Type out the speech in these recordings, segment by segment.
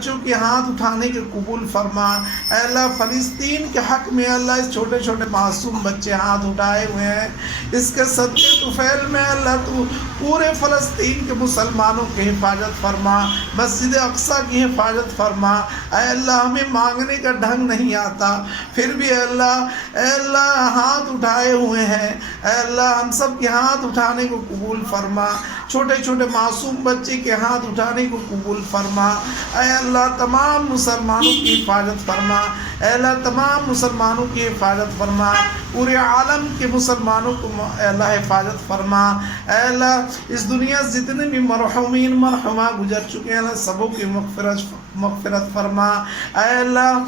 بچوں کے ہاتھ اٹھانے کے قبول فرما۔ اے اللہ فلسطین کے حق میں اللہ اس چھوٹے چھوٹے معصوم بچے ہاتھ اٹھائے ہوئے ہیں، اس کے صدقے طفیل میں اللہ تو پورے فلسطین کے مسلمانوں کی حفاظت فرما، مسجد اقصیٰ کی حفاظت فرما۔ اے اللہ ہمیں مانگنے کا ڈھنگ نہیں آتا، پھر بھی اے اللہ ہاتھ اٹھائے ہوئے ہیں، اے اللہ ہم سب کے ہاتھ اٹھانے کو قبول فرما، چھوٹے چھوٹے معصوم بچے کے ہاتھ اٹھانے کو قبول فرما۔ اے اللہ تمام مسلمانوں کی حفاظت فرما، اے اللہ تمام مسلمانوں کی حفاظت فرما، پورے عالم کے مسلمانوں کو اے اللہ حفاظت فرما۔ اے اللہ اس دنیا سے جتنے بھی مرحومین مرحومہ گزر چکے ہیں اللہ سبوں کی مغفرت فرما۔ اے اللہ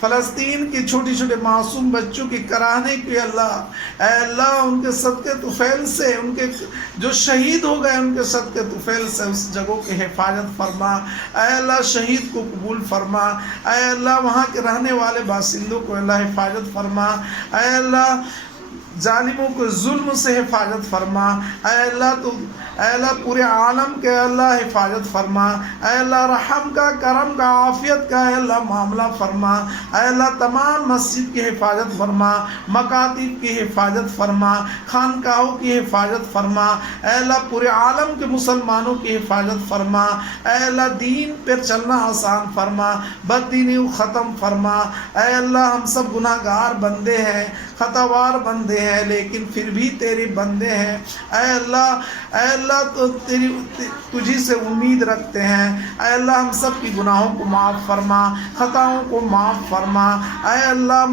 فلسطین کے چھوٹے چھوٹے معصوم بچوں کے کراہنے کے اللہ، اے اللہ ان کے صدقے طفیل سے، ان کے جو شہید ہو گئے ان کے صدقے طفیل سے اس جگہوں کی حفاظت فرما۔ اے اللہ شہید کو قبول فرما، اے اللہ وہاں کے رہنے والے باشندوں کو اللہ حفاظت فرما، اے اللہ ظالموں کو ظلم سے حفاظت فرما۔ اے اللہ پورے عالم کے اللہ حفاظت فرما، اے اللہ رحم کا، کرم کا، عافیت کا اے اللہ معاملہ فرما۔ اے اللہ تمام مسجد کی حفاظت فرما، مکاتب کی حفاظت فرما، خانقاہوں کی حفاظت فرما۔ اے اللہ پورے عالم کے مسلمانوں کی حفاظت فرما۔ اے اللہ دین پر چلنا آسان فرما، بددینی ختم فرما۔ اے اللہ ہم سب گناہ گار بندے ہیں، خطاوار بندے ہیں، لیکن پھر بھی تیرے بندے ہیں۔ اے اللہ تو تجھی سے امید رکھتے ہیں۔ اے اللہ ہم سب کی گناہوں کو معاف فرما، خطاؤں کو معاف فرما۔ اے اللہ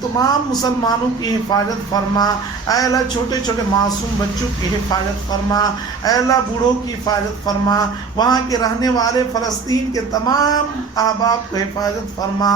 تمام مسلمانوں کی حفاظت فرما۔ اے اللہ چھوٹے چھوٹے معصوم بچوں کی حفاظت فرما۔ اے اللہ بوڑھوں کی حفاظت فرما، وہاں کے رہنے والے فلسطین کے تمام احباب کو حفاظت فرما۔